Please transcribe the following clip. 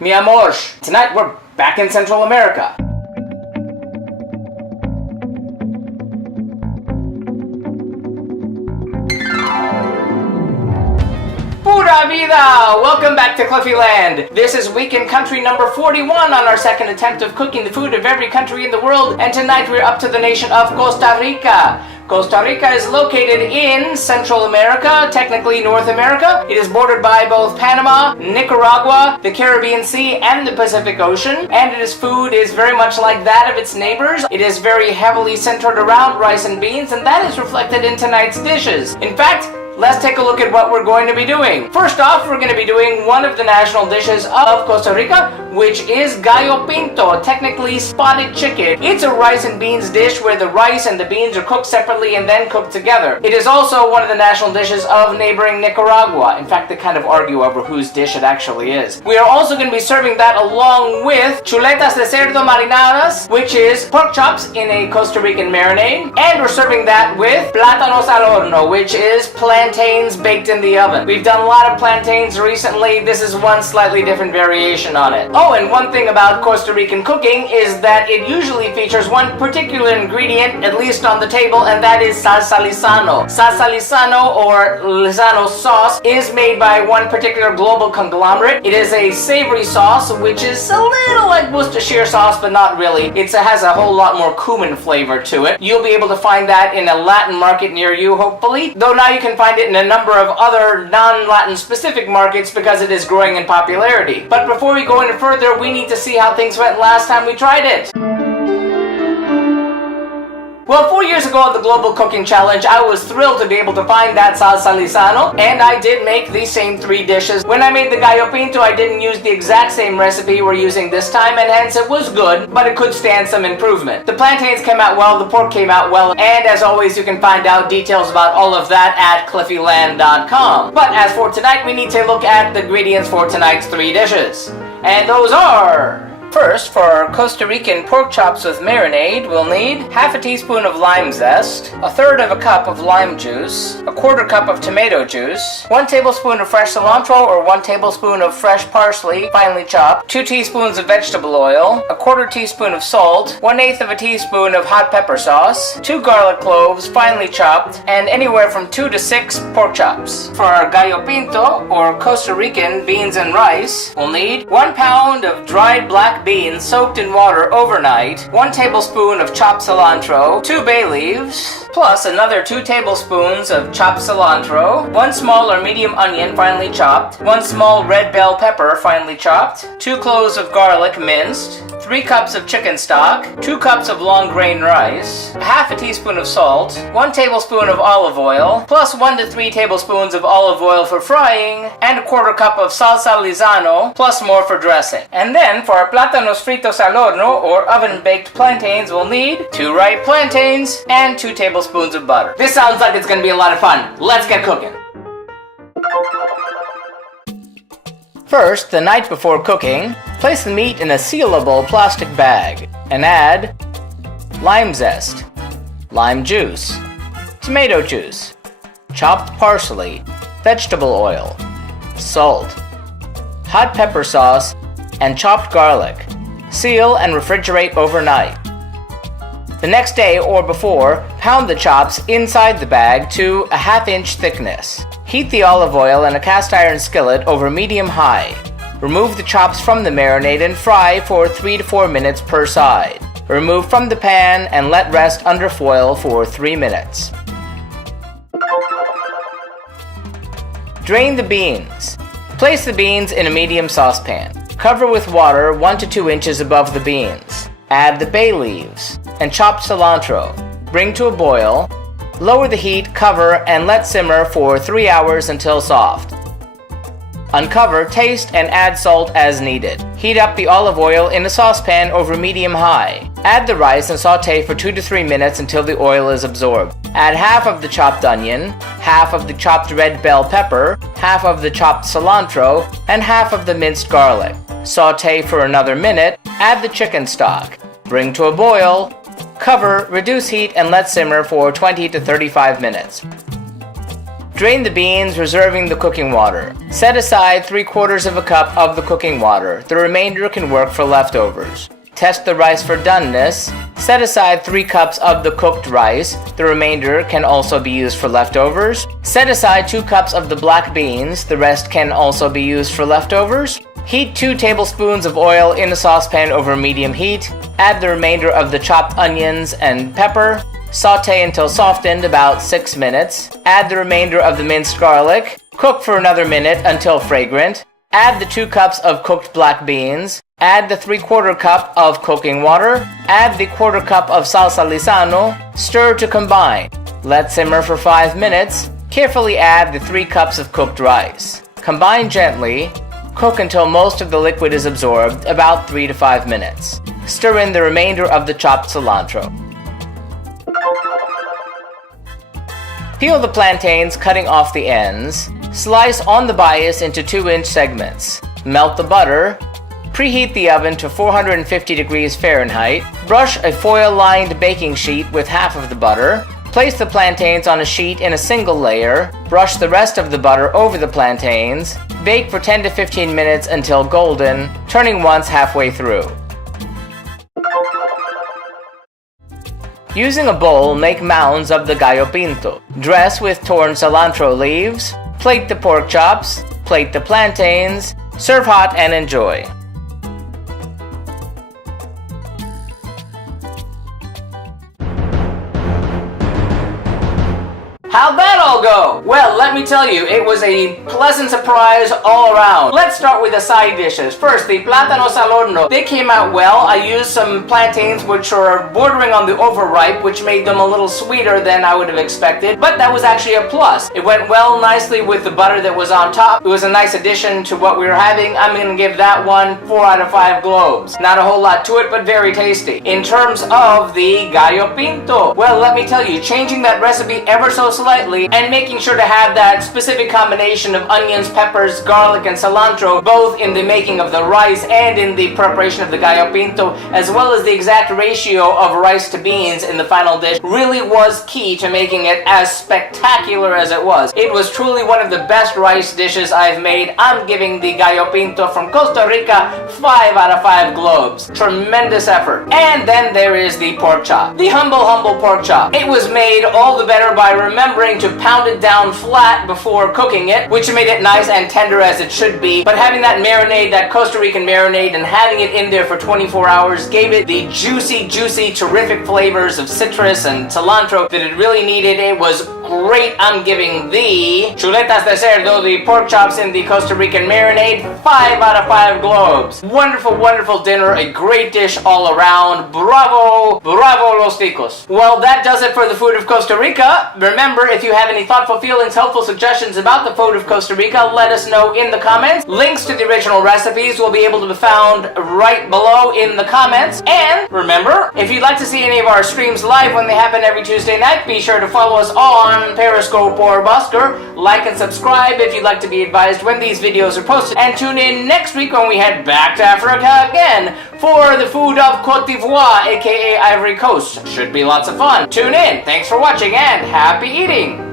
Mi amor, tonight we're back in Central America. Pura vida! Welcome back to Cliffieland. This is week in country number 41 on our second attempt of cooking the food of every country in the world, and tonight we're up to the nation of Costa Rica. Costa Rica is located in Central America, technically North America. It is bordered by both Panama, Nicaragua, the Caribbean Sea, and the Pacific Ocean. And its food is very much like that of its neighbors. It is very heavily centered around rice and beans, and that is reflected in tonight's dishes. In fact, let's take a look at what we're going to be doing. First off, we're going to be doing one of the national dishes of Costa Rica, which is Gallo Pinto, technically spotted chicken. It's a rice and beans dish where the rice and the beans are cooked separately and then cooked together. It is also one of the national dishes of neighboring Nicaragua. In fact, they kind of argue over whose dish it actually is. We are also going to be serving that along with Chuletas de Cerdo Marinadas, which is pork chops in a Costa Rican marinade. And we're serving that with Plátanos al Horno, which is plantains baked in the oven. We've done a lot of plantains recently. This is one slightly different variation on it. Oh, and one thing about Costa Rican cooking is that it usually features one particular ingredient, at least on the table, and that is salsa lisano. Salsa lisano, or lisano sauce, is made by one particular global conglomerate. It is a savory sauce, which is a little like Worcestershire sauce, but not really. It has a whole lot more cumin flavor to it. You'll be able to find that in a Latin market near you, hopefully. Though now you can find it in a number of other non-Latin specific markets because it is growing in popularity. But before we go any further, we need to see how things went last time we tried it. Well, 4 years ago at the Global Cooking Challenge, I was thrilled to be able to find that salsa lisano, and I did make these same three dishes. When I made the gallo pinto, I didn't use the exact same recipe we're using this time, and hence it was good, but it could stand some improvement. The plantains came out well, the pork came out well, and as always, you can find out details about all of that at cliffieland.com. But as for tonight, we need to look at the ingredients for tonight's three dishes. And those are... First, for our Costa Rican pork chops with marinade, we'll need half a teaspoon of lime zest, a third of a cup of lime juice, a quarter cup of tomato juice, 1 tablespoon of fresh cilantro or 1 tablespoon of fresh parsley, finely chopped, 2 teaspoons of vegetable oil, a quarter teaspoon of salt, 1/8 of a teaspoon of hot pepper sauce, 2 garlic cloves, finely chopped, and anywhere from 2 to 6 pork chops. For our gallo pinto, or Costa Rican beans and rice, we'll need 1 pound of dried black beans soaked in water overnight, 1 tablespoon of chopped cilantro, 2 bay leaves, plus another 2 tablespoons of chopped cilantro, 1 small or medium onion finely chopped, 1 small red bell pepper finely chopped, 2 cloves of garlic minced, 3 cups of chicken stock, 2 cups of long grain rice, half a teaspoon of salt, 1 tablespoon of olive oil, plus 1 to 3 tablespoons of olive oil for frying, and a quarter cup of salsa lisano, plus more for dressing. And then for our Plátanos fritos al horno, or oven-baked plantains, we'll need 2 ripe plantains and 2 tablespoons of butter. This sounds like it's going to be a lot of fun. Let's get cooking. First, the night before cooking, place the meat in a sealable plastic bag and add lime zest, lime juice, tomato juice, chopped parsley, vegetable oil, salt, hot pepper sauce, and chopped garlic. Seal and refrigerate overnight. The next day or before, pound the chops inside the bag to a 1/2 inch thickness. Heat the olive oil in a cast iron skillet over medium-high. Remove the chops from the marinade and fry for 3 to 4 minutes per side. Remove from the pan and let rest under foil for 3 minutes. Drain the beans. Place the beans in a medium saucepan. Cover with water 1 to 2 inches above the beans. Add the bay leaves and chopped cilantro. Bring to a boil. Lower the heat, cover, and let simmer for 3 hours until soft. Uncover, taste, and add salt as needed. Heat up the olive oil in a saucepan over medium-high. Add the rice and saute for 2 to 3 minutes until the oil is absorbed. Add half of the chopped onion, half of the chopped red bell pepper, half of the chopped cilantro, and half of the minced garlic. Saute for another minute. Add the chicken stock. Bring to a boil. Cover, reduce heat, and let simmer for 20 to 35 minutes. Drain the beans, reserving the cooking water. Set aside 3/4 of a cup of the cooking water. The remainder can work for leftovers. Test the rice for doneness. Set aside 3 cups of the cooked rice. The remainder can also be used for leftovers. Set aside 2 cups of the black beans. The rest can also be used for leftovers. Heat 2 tablespoons of oil in a saucepan over medium heat. Add the remainder of the chopped onions and pepper. Saute until softened, about 6 minutes. Add the remainder of the minced garlic. Cook for another minute until fragrant. Add the 2 cups of cooked black beans. Add the 3/4 cup of cooking water. Add the 1/4 cup of salsa lisano. Stir to combine. Let simmer for 5 minutes. Carefully add the 3 cups of cooked rice. Combine gently. Cook until most of the liquid is absorbed, about 3 to 5 minutes. Stir in the remainder of the chopped cilantro. Peel the plantains, cutting off the ends. Slice on the bias into 2-inch segments. Melt the butter. Preheat the oven to 450 degrees Fahrenheit. Brush a foil-lined baking sheet with half of the butter. Place the plantains on a sheet in a single layer. Brush the rest of the butter over the plantains. Bake for 10 to 15 minutes until golden, turning once halfway through. Using a bowl, make mounds of the Gallo Pinto. Dress with torn cilantro leaves. Plate the pork chops. Plate the plantains. Serve hot and enjoy. How'd that all go? Well, let me tell you, it was a pleasant surprise all around. Let's start with the side dishes. First, the Plátanos al Horno. They came out well. I used some plantains which are bordering on the overripe, which made them a little sweeter than I would have expected, but that was actually a plus. It went well nicely with the butter that was on top. It was a nice addition to what we were having. I'm going to give that one 4 out of 5 globes. Not a whole lot to it, but very tasty. In terms of the Gallo Pinto, well, let me tell you, changing that recipe ever so slightly and making sure to have that specific combination of onions, peppers, garlic, and cilantro, both in the making of the rice and in the preparation of the Gallo Pinto, as well as the exact ratio of rice to beans in the final dish, really was key to making it as spectacular as it was. It was truly one of the best rice dishes I've made. I'm giving the Gallo Pinto from Costa Rica 5 out of 5 globes. Tremendous effort. And then there is the pork chop. The humble pork chop. It was made all the better by remembering to pound it down flat before cooking it, which made it nice and tender as it should be. But having that marinade, that Costa Rican marinade, and having it in there for 24 hours gave it the juicy, terrific flavors of citrus and cilantro that it really needed. It was great. I'm giving the Chuletas de Cerdo, the pork chops in the Costa Rican marinade, 5 out of 5 globes. Wonderful dinner, a great dish all around. Bravo los ticos. Well, that does it for the food of Costa Rica. Remember, if you have any thoughtful feelings, helpful suggestions about the food of Costa Rica, let us know in the comments. Links to the original recipes will be able to be found right below in the comments. And remember, if you'd like to see any of our streams live when they happen every Tuesday night, be sure to follow us on Periscope or Busker. Like and subscribe if you'd like to be advised when these videos are posted. And tune in next week when we head back to Africa again for the food of Côte d'Ivoire, aka Ivory Coast. Should be lots of fun. Tune in. Thanks for watching and happy eating!